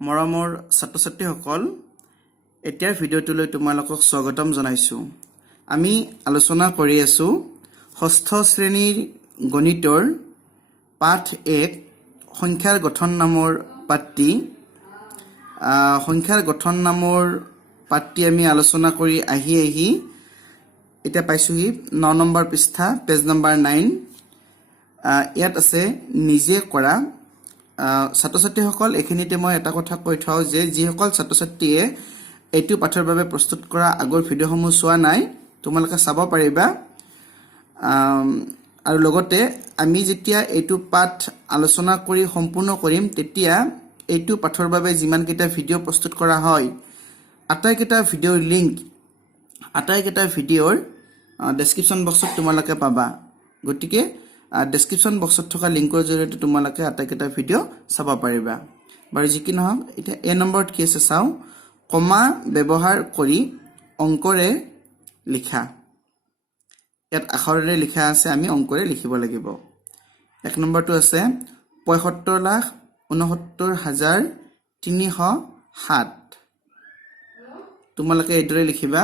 মৰমৰ ছাত্ৰ-ছাত্ৰীসকল এতিয়াৰ ভিডিঅ'টোলৈ তোমালোকক স্বাগতম জনাইছো। আমি আলোচনা কৰি আছো ষষ্ঠ শ্ৰেণীৰ গণিতৰ পাঠ 1 সংখ্যাৰ গঠন নামৰ পাঠটি। সংখ্যাৰ গঠন নামৰ পাঠটি আমি আলোচনা কৰি আহি এতিয়া পাইছোহি 9 নম্বৰ পৃষ্ঠা পেজ নম্বৰ 9। ইয়াত আছে নিজে কৰা। ছাত্ৰ-ছাত্ৰীসকল এইখিনিতে মই এটা কথা কৈ থওঁ যে যিসকল ছাত্ৰ-ছাত্ৰীয়ে এইটো পাঠৰ বাবে প্ৰস্তুত কৰা আগৰ ভিডিঅ'সমূহ চোৱা নাই তোমালোকে চাব পাৰিবা। আৰু লগতে আমি যেতিয়া এইটো পাঠ আলোচনা কৰি সম্পূৰ্ণ কৰিম তেতিয়া এইটো পাঠৰ বাবে যিমানকেইটা ভিডিঅ' প্ৰস্তুত কৰা হয় আটাইকেইটা ভিডিঅ'ৰ লিংক আটাইকেইটা ভিডিঅ'ৰ ডেছক্ৰিপশ্যন বক্সত তোমালোকে পাবা। গতিকে ডেছক্ৰিপশ্যন বক্সত থকা লিংকৰ জৰিয়তে তোমালোকে আটাইকেইটা ভিডিঅ' চাব পাৰিবা। বাৰু যি কি নহওক এতিয়া এ নম্বৰত কি আছে চাওঁ। কমা ব্যৱহাৰ কৰি অংকৰে লিখা। ইয়াত আখৰেৰে লিখা আছে, আমি অংকৰে লিখিব লাগিব। 1 নম্বৰটো আছে ৭৫,৬৯,৩০৭। তোমালোকে এইদৰে লিখিবা।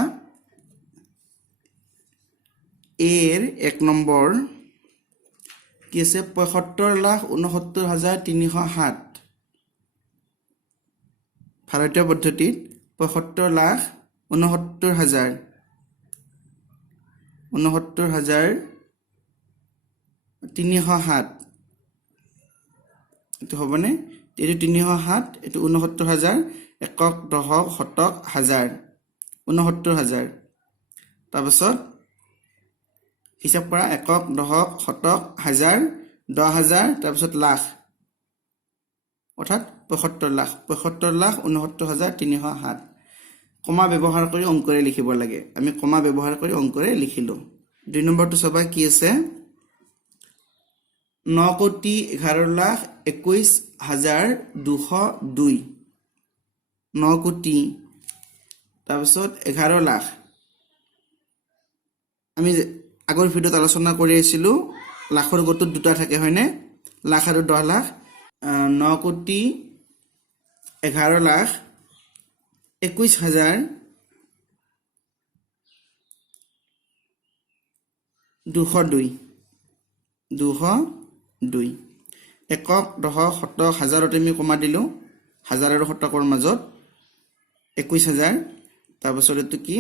এৰ 1 নম্বৰ কি আছে ৭৫,৬৯,৩০৭। ভাৰতীয় পদ্ধতিত ৭৫,৬৯,৩০৭ এইটো হ'বনে? এইটো ৩০৭, এইটো ৬৯,০০০, একক, দশক, শতক, হাজাৰ, ৬৯,০০০। তাৰপিছত হিচাপ কৰা একক, দশক, শতক, হাজাৰ, 10,০০০, তাৰপিছত লাখ, অৰ্থাৎ ৭৫,০০,০০০, ৭৫,৬৯,৩০৭। কমা ব্যৱহাৰ কৰি অংকৰে লিখিব লাগে। আমি কমা ব্যৱহাৰ কৰি অংকৰে লিখিলোঁ। 2 নম্বৰটো চাবা কি আছে ৯,11,21,202। 9 কোটি তাৰপিছত 11 লাখ। আমি আগৰ ভিডিঅ'ত আলোচনা কৰি আছিলোঁ লাখৰ গটোত দুটা থাকে হয়নে? লাখ আৰু 10 লাখ। 9,11,21,202 202। একক, দশক, শতক, হাজাৰত আমি কমা দিলোঁ, হাজাৰ আৰু শতকৰ মাজত 21,০০০। তাৰপিছত এইটো কি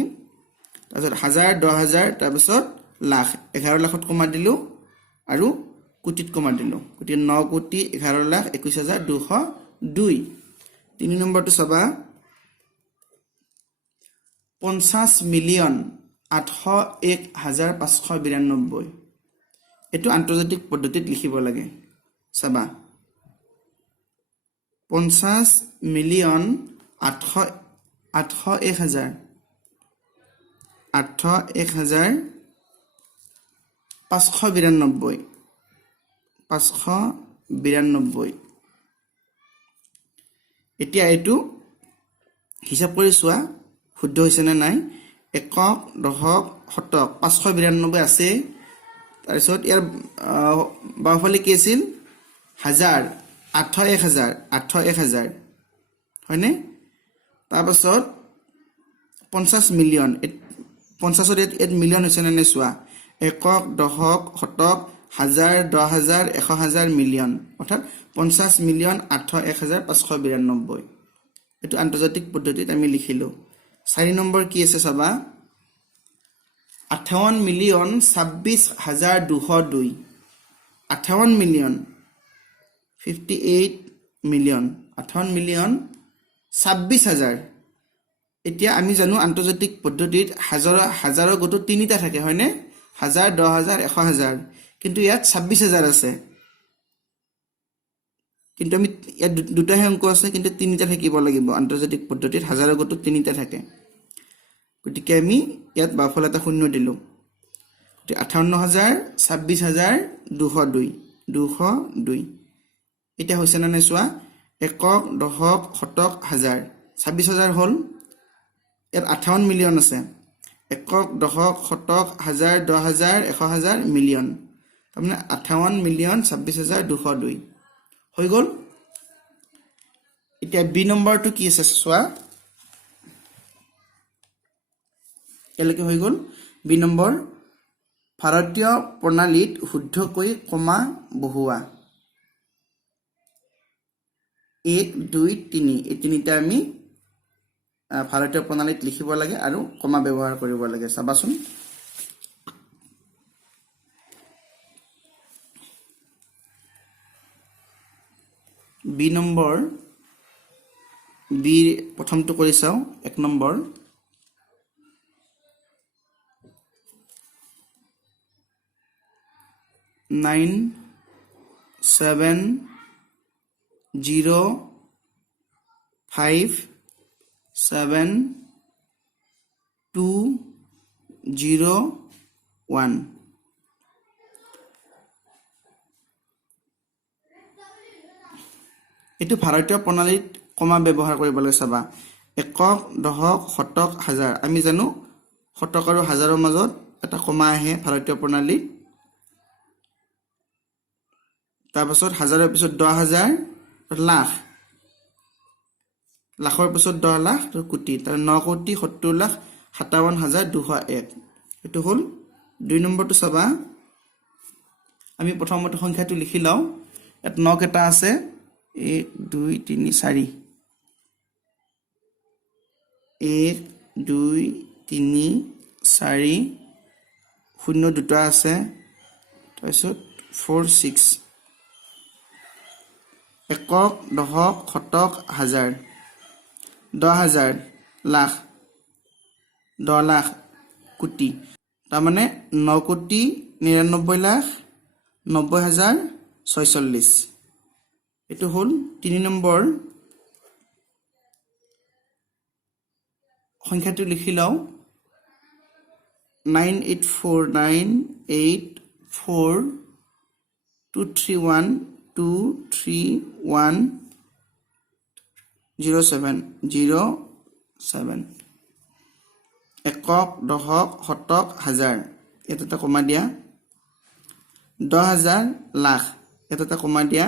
তাৰপিছত হাজাৰ, 10,০০০, তাৰপিছত লাখ, 11 লাখত কমা দিলোঁ আৰু কোটিত কমা দিলোঁ। গতিকে 9,11,21,202। 3 নম্বৰটো চাবা 50,08,01,592। এইটো আন্তৰ্জাতিক পদ্ধতিত লিখিব লাগে। চাবা 50,08,01,000 592। এতিয়া এইটো হিচাপ কৰি চোৱা শুদ্ধ হৈছে নে নাই। একক, দশক, শতক 592 আছে। তাৰপিছত ইয়াৰ বাওঁফালে কি আছিল হাজাৰ, 8,1,000 হয়নে? তাৰপাছত 50 মিলিয়ন। 50ত ইয়াত মিলিয়ন হৈছে নে নাই চোৱা। একক, দশক, শতক, হাজাৰ, 10,000, 100,000, মিলিয়ন, অৰ্থাৎ 50,08,01,592। এইটো আন্তৰ্জাতিক পদ্ধতিত আমি লিখিলোঁ। 4 নম্বৰ কি আছে চাবা 58,26,202। 58 মিলিয়ন 58 মিলিয়ন 58,26,000। এতিয়া আমি জানো আন্তৰ্জাতিক পদ্ধতিত হাজাৰৰ গোটত 3টা থাকে হয়নে? 1000, 10,000, 100,000। কিন্তু ইয়াত 26,000 আছে। কিন্তু আমি ইয়াত দুটাহে অংক আছে, কিন্তু 3টা থাকিব লাগিব। আন্তৰ্জাতিক পদ্ধতিত হাজাৰৰ গোটত 3টা থাকে। গতিকে আমি ইয়াত বাওঁফালে এটা শূন্য দিলোঁ। 58,000, 26,000, 202। এতিয়া হৈছে নে নাই চোৱা। একক, দশক, শতক, হাজাৰ, 26,000 হ'ল। ইয়াত 58 মিলিয়ন আছে। একক, দশক, শতক, হাজাৰ, 10,000, 100,000, মিলিয়ন, তাৰমানে 58,26,202 হৈ গ'ল। এতিয়া বি নম্বৰটো কি আছে চোৱা এলৈকে হৈ গ'ল বি নম্বৰ ভাৰতীয় প্ৰণালীত শুদ্ধকৈ কমা বহুৱা 1 2 3 এই তিনিটা আমি ভাৰতীয় প্ৰণালীত লিখিব লাগে আৰু কমা ব্যৱহাৰ কৰিব লাগে চাবাচোন বি নম্বৰ বি প্ৰথমটো কৰি চাও 1 নম্বৰ 9 7 0 5 7 2 0 1 এটো ভাৰতীয় প্ৰণালীত কমা ব্যৱহাৰ কৰিব লাগে চাবা একক দশক শতক হাজাৰ আমি জানো শতক আৰু হাজাৰৰ মাজত এটা কমা আহে ভাৰতীয় প্ৰণালীত তাৰ পাছত হাজাৰৰ পিছত 10000 লাখ লাখৰ পিছত 10 লাখ কোটি তাৰ 9 কোটি 70 লাখ 57201 এটো হল 2 নম্বৰটো চাবা আমি প্ৰথমতে সংখ্যাটো লিখি লও এত 9 কেটা আছে 1 2 3 4 1 2 3 4 শূন্য দুটা আছে তাৰপিছত 4 6 একক দশক শতক হাজাৰ 10000 লাখ 10 লাখ কোটি তাৰ মানে 9 কোটি 99 লাখ 90046 এটো হল 3 নম্বৰ সংখ্যাটো লিখি লও 98498423123107 একক দশক শতক হাজাৰ এটা কমা দিয়া 10000 লাখ এটা কমা দিয়া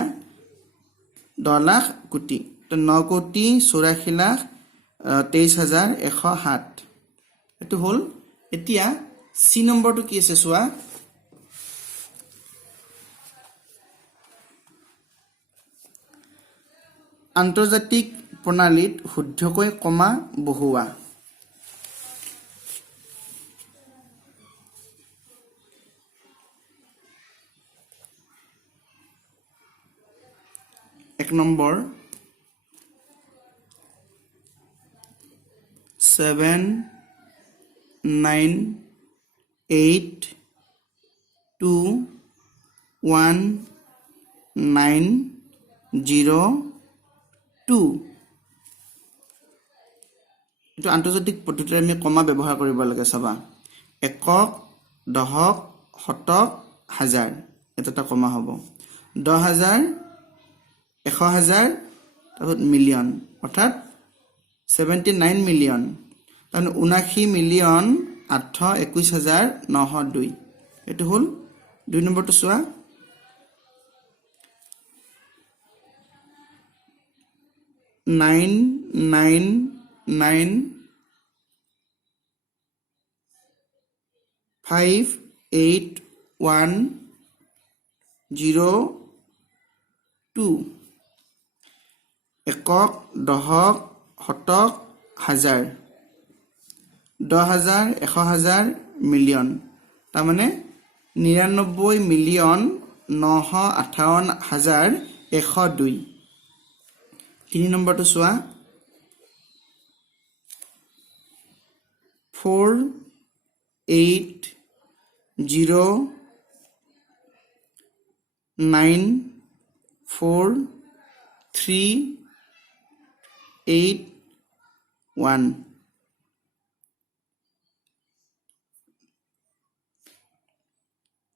10 লাখ কোটি তো 9 কোটি 84 লাখ 23107 এটো হল এতিয়া সি নম্বৰটো কি আছে চোৱা আন্তৰ্জাতিক প্ৰণালীত শুদ্ধকৈ কমা বহুৱা এক নম্বৰ 7 9 8 2 1 9 0 2 এটো আন্তৰ্জাতিক পদ্ধতিৰে আমি কমা ব্যৱহাৰ কৰিব লাগে চাবা একক দশক শতক হাজাৰ এটা কমা হ'ব 10000 100000 তাৰপিছত মিলিয়ন অৰ্থাৎ 79 মিলিয়ন তাহলে 79,821,902 এটো হল 2 নম্বৰটো চোৱা 999581002 একক দশক শতক হাজাৰ 10000 100000 মিলিয়ন তাৰ মানে 99,958,102 3 নম্বৰটো চোৱা 4 8 0 9 4 3 8 1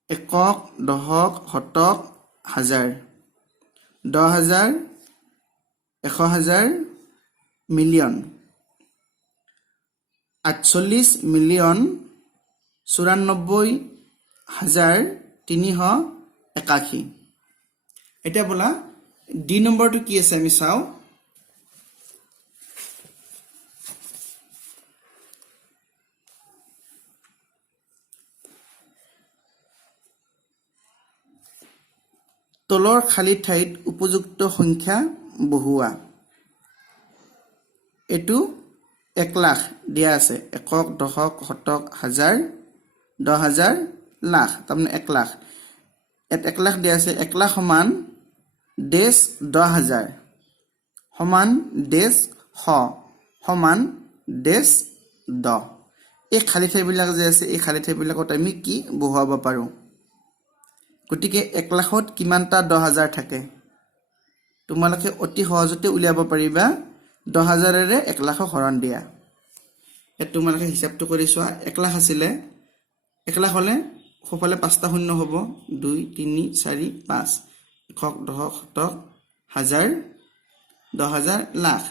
একক দশক শতক হাজাৰ 10000 100000 মিলিয়ন 48 মিলিয়ন 94,381 এটা বলা ডি নম্বৰটো কি আছে আমি চাও তলৰ খালী ঠাইত উপযুক্ত সংখ্যা বহুৱা এটো 1 লাখ দিয়া আছে একক দশক শতক হাজাৰ 10000 লাখ তাৰমানে 1 লাখ 1 লাখ দিয়া আছে 1 লাখ সমান ডেছ 10000 সমান ডেছ শ সমান ডেছ 10 এই খালী ঠাইবিলাক যে আছে এই খালী ঠাইবিলাকত আমি কি বহুৱাব পাৰো গতিকে 1 লাখত কিমানটা 10000 থাকে তোমালোকে অতি সহজতে উলিয়াব পাৰিবা 10000 ৰে 1 লাখক হৰণ দিয়া এত তোমালোকে হিসাবটো কৰি চোৱা 1 লাখ আছিল 1 লাখ হলে সোফালে 5টা শূন্য হ'ব 2 3 4 5 একক দশক শতক হাজাৰ 10000 লাখ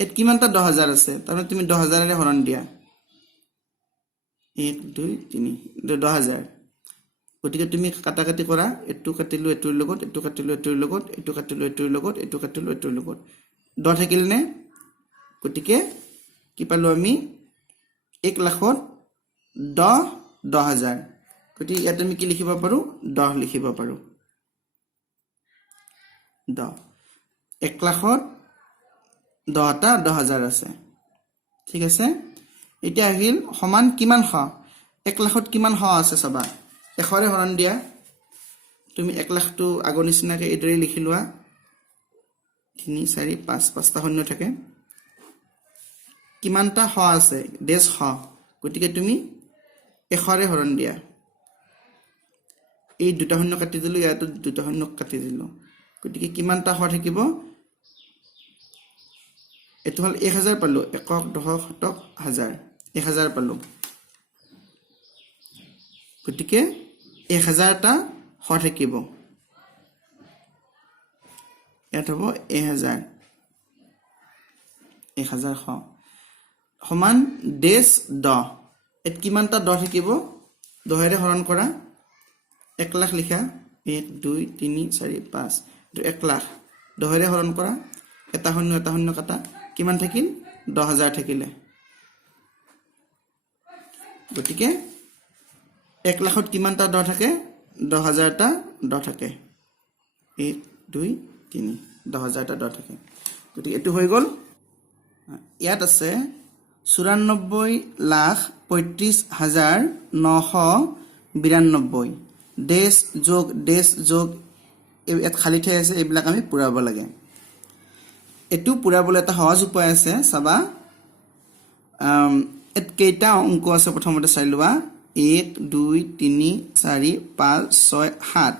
এত কিমানটা 10000 আছে তাৰমানে তুমি 10000 ৰে হৰণ দিয়া 1 2 3 10000 গতিকে তুমি কাটাকাটি কৰা এটু কাটিলো এটুৰ লগত এটু কাটিলো এটুৰ লগত এটু কাটিলো এটুৰ লগত এটু কাটিলো এটুৰ লগত 10 থাকিল নে গতিকে কি পালো আমি 1 লাখত 10000 গতিকে ইয়াত আমি কি লিখিব পাৰো 10 লিখিব পাৰো 10 1 লাখত 10টা 10000 আছে ঠিক আছে এতিয়া আহিল সমান কিমান শ 1 লাখত কিমান শ আছে চাবা 1 ৰে হৰণ দিয়া তুমি 1 লাখটো আগৰ নিচিনাকৈ এদৰে লিখি লোৱা 3 4 5 5টা শূন্য থাকে কিমানটা শ আছে ডেছ শ গতিকে তুমি 1 ৰে হৰণ দিয়া এই দুটা শূন্য কাটি দিলো ইয়াত দুটা শূন্য কাটি দিলো গতিকে কিমানটা শ থাকিব এটো হল 1000 পালো একক দশক শতক হাজাৰ 1000 পালো গতিকে 1000টা শ থাকিব এত হ'ব 1000 শ সমান ডেছ 10 এত কিমানটা 10 থাকিব 10 ৰে হৰণ কৰা 1 লাখ লিখা 1 2 3 4 5 1 লাখ 10 ৰে হৰণ কৰা এটা শূন্য কাটা কিমান থাকিল 10000 থাকিলে গতিকে 1 লাখত কিমানটা 10 থাকে 10000টা 10 থাকে 1 2 3 10000টা 10 থাকে গতিকে এটো হৈ গল ইয়াত আছে 94,35,992 ডেছ যোগ এত খালী ঠাই আছে এইবিলাক আমি পুৰাব লাগে এটো পুৰাবলৈ এটা সহজ উপায় আছে চাবা এত কেইটা অংক আছে প্ৰথমতে চাই লোৱা 1 2 3 4 5 6 7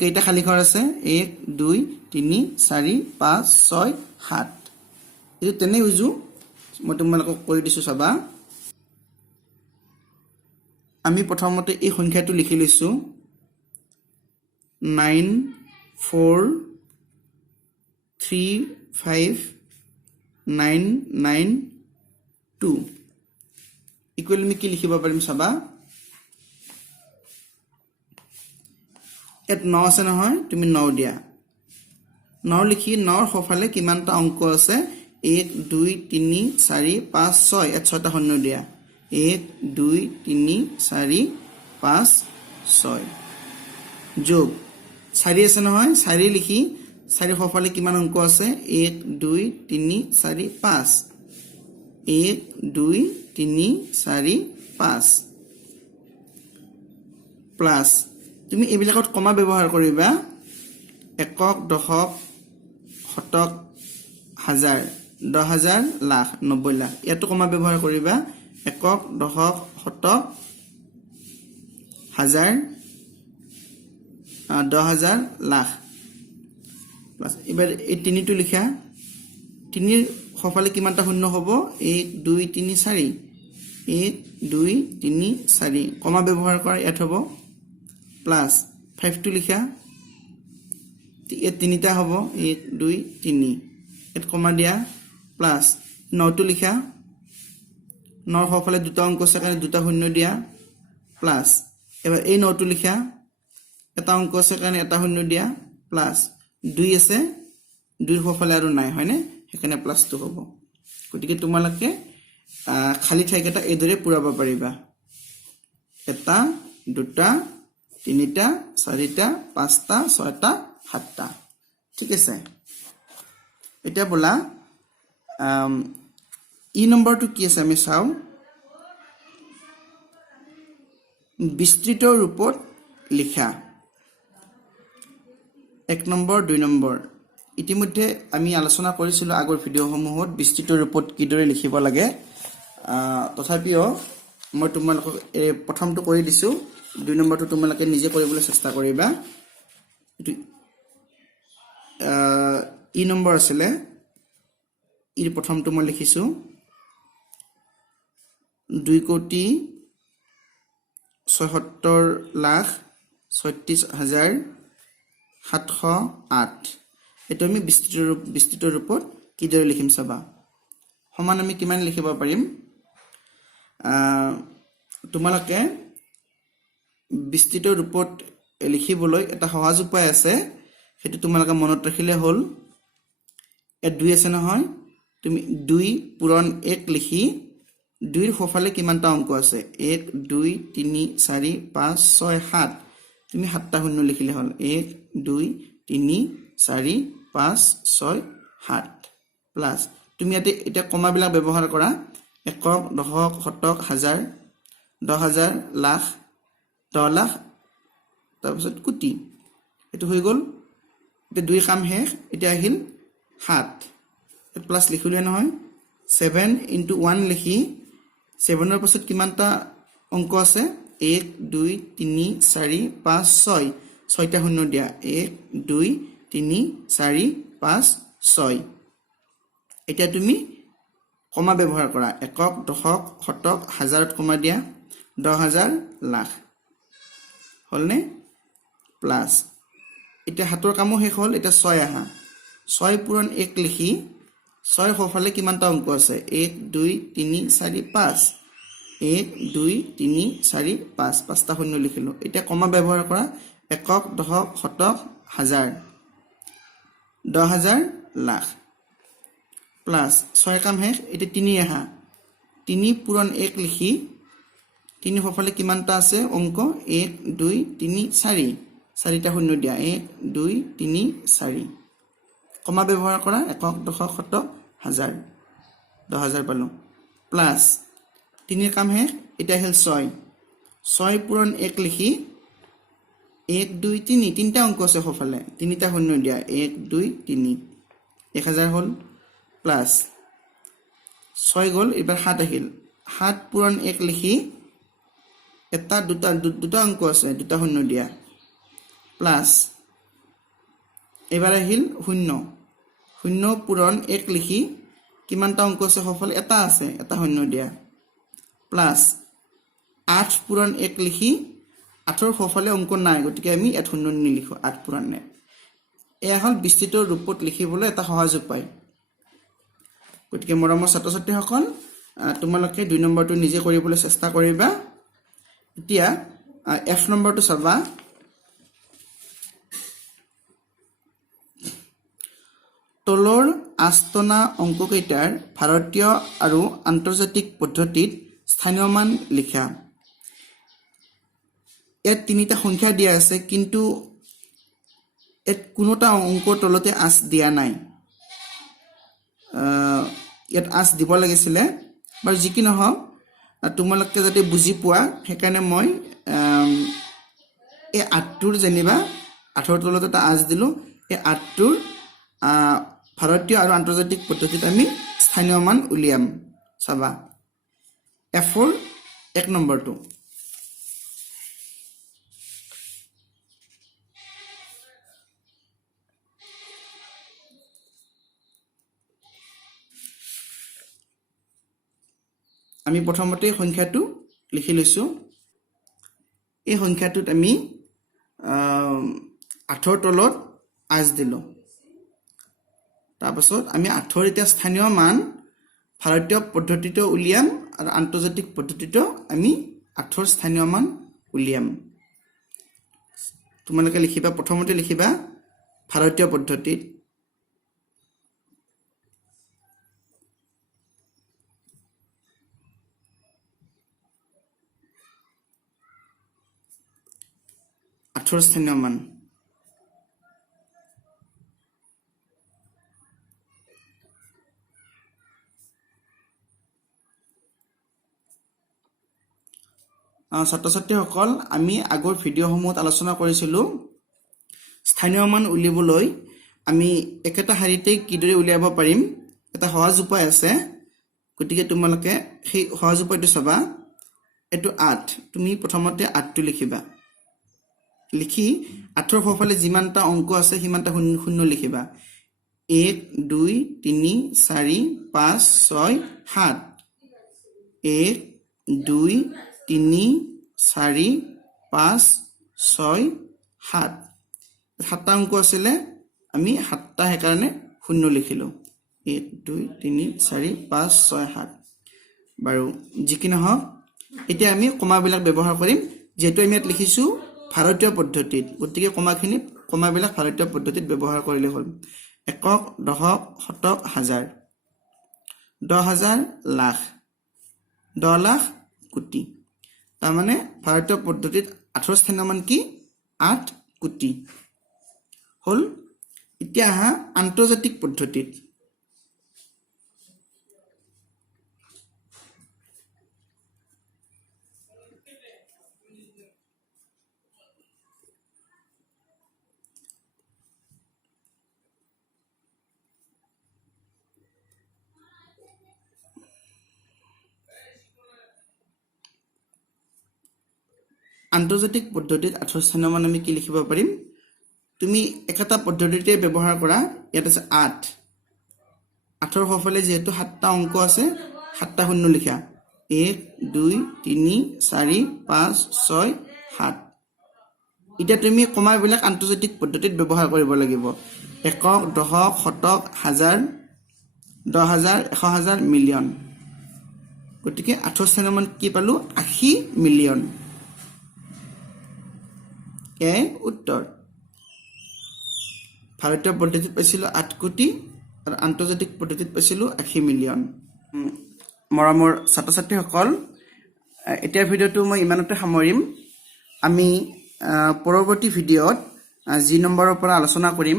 কেইটা খালী ঘৰ আছে 1 2 3 4 5 6 7 এই তেনে উজু মই তোমালোকক কৈ দিছো চাবা আমি প্ৰথমতে এই সংখ্যাটো লিখি লৈছো 9 4 3 5 9 9 2 ইকুৱেল আমি কি লিখিব পাৰিম চাবা এত 9 আছে নহয় তুমি 9 দিয়া 9 লিখি 9 সোফালে কিমানটা অংক আছে 1 2 3 4 5 6 এত 6টা শূন্য দিয়া 1 2 3 4 5 6 যোগ 4 আছে নহয় 4 লিখি 4 সোফালে কিমান অংক আছে 1 2 3 4 5 1 2 3 4 5 প্লাস তুমি এইবিলাকত কমা ব্যৱহাৰ কৰিবা একক দশক শতক হাজাৰ 10000 লাখ 90 লাখ ইয়াতো কমা ব্যৱহাৰ কৰিবা একক দশক শতক হাজাৰ 10000 লাখ প্লাস এবাৰ এই তিনিটো লিখা তিনিৰ সোফালে কিমানটা শূন্য হ'ব 1 2 3 4 1 2 3 4 কমা ব্যৱহাৰ কৰা ইয়াত হ'ব প্লাস 5 টো লিখা এই তিনিটা হ'ব 1 2 3 এত কমা দিয়া প্লাস 9 টো লিখা 9 সোফালে দুটা অংক আছে কাৰণে দুটা শূন্য দিয়া প্লাস এবাৰ এই 9 টো লিখা এটা অংক আছে কাৰণে এটা শূন্য দিয়া প্লাস 2 আছে 2 সোফালে আৰু নাই হয়নে সেইকাৰণে প্লাস টো হ'ব গতিকে তোমালোকে খালী ঠাইকেইটা এদৰে পুৰাব পাৰিবা এটা দুটা তিনিটা চাৰিটা পাঁচটা ছয়টা 7টা ঠিক আছে এতিয়া বলা ই নম্বৰটো কি আছে আমি চাও বিস্তৃত ৰূপত লিখা 1 নম্বৰ 2 নম্বৰ ইতিমধ্যে আমি আলোচনা কৰিছিলো আগৰ ভিডিঅসমূহত বিস্তৃত ৰূপত কিদৰে লিখিব লাগে তথাপিও মই তোমালোকক প্ৰথমটো কৰি দিছো 2 নম্বৰটো তোমালোকে নিজে কৰিবলৈ চেষ্টা কৰিবা ই নম্বৰ আছিল ই প্ৰথমটো মই লিখিছো 2,76,36,708 এটো আমি বিস্তৃত ৰূপত কিদৰে লিখিম চাবা সমান আমি কিমান লিখিব পাৰিম তোমালোকে বিস্তৃত ৰূপত লিখিবলৈ এটা সহজ উপায় আছে হেতু তোমালোকে মনত ৰাখিলে হল এ 2 আছে নহয় তুমি 2 পূৰণ 1 লিখি 2 ৰ সোঁফালে কিমানটা অংক আছে 1 2 3 4 5 6 7 তুমি 7টা শূন্য লিখিলে হল 1 2 3 4 5 6 7 প্লাস তুমি এটা কমা বিলাক ব্যৱহাৰ কৰা একক দশক শতক হাজাৰ 10,000 লাখ 10 লাখ তাৰপিছত কোটি এটো হৈ গল এটা 2 কাম শেষ এটা আহিল 7 প্লাস লিখিলে নহয় 7 into 1 লিখি 7 ৰ পাছত কিমানটা অংক আছে 1 2 3 4 5 6 6টা শূন্য দিয়া 1 2 3 4 5 6 এটা তুমি কমা ব্যৱহাৰ কৰা একক দশক শতক হাজাৰত কমা দিয়া 10,000 লাখ হলনে প্লাস এটা হাতৰ কামো শেষ হল এটা 6 আহা 6 পূৰণ 1 লিখি 6 সোঁফালে কিমানটা অংক আছে 1 2 3 4 5 1 2 3 4 5 5টা শূন্য লিখিলো এটা কমা ব্যৱহাৰ কৰা একক দশক শতক হাজাৰ 10,000 লাখ প্লাস 6 কাম শেষ এটা 3 আহা 3 পূৰণ 1 লিখি 3 সোঁফালে কিমানটা আছে অংক 1 2 3 4 4টা শূন্য দিয়া 1 2 3 4 কমা ব্যৱহাৰ কৰা একক দশক শতক হাজাৰ 10,000 পালো প্লাস 3 কাম শেষ এটা হল 6 পূৰণ 1 লিখি 1 2 3 তিনটা অংক আছে সোঁফালে 3টা শূন্য দিয়া 1 2 3 1000 হল প্লাস 6 গল এবাৰ 7 আহিল 7 পূৰণ 1 লিখি এটা দুটা অংক আছে দুটা শূন্য দিয়া প্লাস এবাৰ আহিল 0 পূৰণ 1 লিখি কিমানটা অংক আছে সোঁফালে এটা আছে এটা শূন্য দিয়া প্লাস 8 পূৰণ 1 লিখি 8ৰ সোঁফালে অংক নাই গতিকে আমি 8 শূন্য নিলিখো 8 পূৰণ 1 এয়া হল বিস্তৃত ৰূপত লিখিবলৈ এটা সহজ উপায় গতিকে মৰমৰ ছাত্ৰ ছাত্ৰীসকল তোমালোকে 2 নম্বৰটো নিজে কৰিবলৈ চেষ্টা কৰিবা এতিয়া F নম্বৰটো চাবা তলৰ আস্তনা অংককেইটাৰ ভাৰতীয় আৰু আন্তৰ্জাতিক পদ্ধতিত স্থানীয় মান লিখা ইয়াত 3টা সংখ্যা দিয়া আছে কিন্তু এত কোনোটা অংকৰ তলতে আস দিয়া নাই ইয়াত আস দিব লাগিছিল বাৰ যি কি নহওক তোমালোকে যাতে বুজি পোৱা হেকাৰণে মই এই 8টোৰ যেনিবা 8ৰ তলতে এটা আস দিলো এই 8টোৰ ভাৰতীয় আৰু আন্তৰ্জাতিক পদ্ধতিত আমি স্থানীয় মান উলিয়াম চাবা F4 1 নম্বৰটো আমি প্ৰথমতে সংখ্যাটো লিখি লৈছো এই সংখ্যাটোত আমি 8ৰ তলত আস দিলো তাৰপাছত আমি 8ৰ এটা স্থানীয় মান ভাৰতীয় পদ্ধতিটো উলিয়াম আৰু আন্তৰ্জাতিক পদ্ধতিটো আমি 8ৰ স্থানীয় মান উলিয়াম তোমালোকে লিখিবা প্ৰথমতে লিখিবা ভাৰতীয় পদ্ধতিত স্থানীয় মান ছাত্ৰ ছাত্ৰীসকল আমি আগৰ ভিডিঅ'সমূহত আলোচনা কৰিছিলোঁ স্থানীয় মান উলিয়াবলৈ আমি একেটা শাৰীতে কিদৰে উলিয়াব পাৰিম এটা সহজ উপায় আছে গতিকে তোমালোকে সেই সহজ উপায়টো চাবা এটো 8 তুমি প্ৰথমতে 8টো লিখিবা লিখি 8ৰ সোঁফালে যিমানটা অংক আছে সিমানটা শূন্য লিখিবা 1 2 3 4 5 6 7 1 2 3 4 5 6 7 সাতটা অংক আছিলে আমি সাতটা হেকাৰণে শূন্য লিখিলো 1 2 3 4 5 6 7 বাৰু যিকি নহওক এতিয়া আমি কমাবিলাক ব্যৱহাৰ কৰিম যেটো আমি ইয়াত লিখিছো ভাৰতীয় পদ্ধতিত গতিকে কমাবিলাক ভাৰতীয় পদ্ধতিত ব্যৱহাৰ কৰিলে হ'ল একক দশক শতক হাজাৰ 10000 লাখ 10 লাখ কোটি তাৰ মানে ভাৰতীয় পদ্ধতিত 18 স্থানীয় মান কি 8 কোটি হল এতিয়া আন্তৰ্জাতিক পদ্ধতিত আন্তৰ্জাতিক পদ্ধতিত 18 স্থানীয় মান আমি কি লিখিব পাৰিম তুমি একটা পদ্ধতিতে ব্যৱহাৰ কৰা ইয়াত আছে 8 8ৰ সোঁফালে যেহেতু 7টা অংক আছে 7টা শূন্য লিখা 1 2 3 4 5 6 7 এটা তুমি কমাবিলাক আন্তৰ্জাতিক পদ্ধতিত ব্যৱহাৰ কৰিব লাগিব একক দশক শতক হাজাৰ 10000 100000 মিলিয়ন গতিকে 18 স্থানীয় মান কি পালো 80 মিলিয়ন এ উত্তৰ ভাৰতীয় পদ্ধতিত পাইছিলো 8 কোটি আৰু আন্তৰ্জাতিক পদ্ধতিত পাইছিলো 80 মিলিয়ন মৰমৰ ছাত্ৰ ছাত্ৰীসকল এতিয়া ভিডিঅটো মই ইমানতে সামৰিম আমি পৰৱৰ্তী ভিডিঅত জি নম্বৰৰ পৰা আলোচনা কৰিম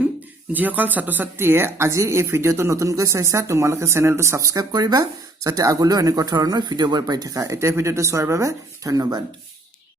যিসকল ছাত্ৰ ছাত্ৰীয়ে আজি এই ভিডিঅটো নতুনকৈ চাইছা তোমালোকে চেনেলটো সাবস্ক্ৰাইব কৰিবা যাতে আগলৈও এনেকুৱা ধৰণৰ ভিডিঅ'বোৰ পাই থাকা এতিয়া ভিডিঅটো চোৱাৰ বাবে ধন্যবাদ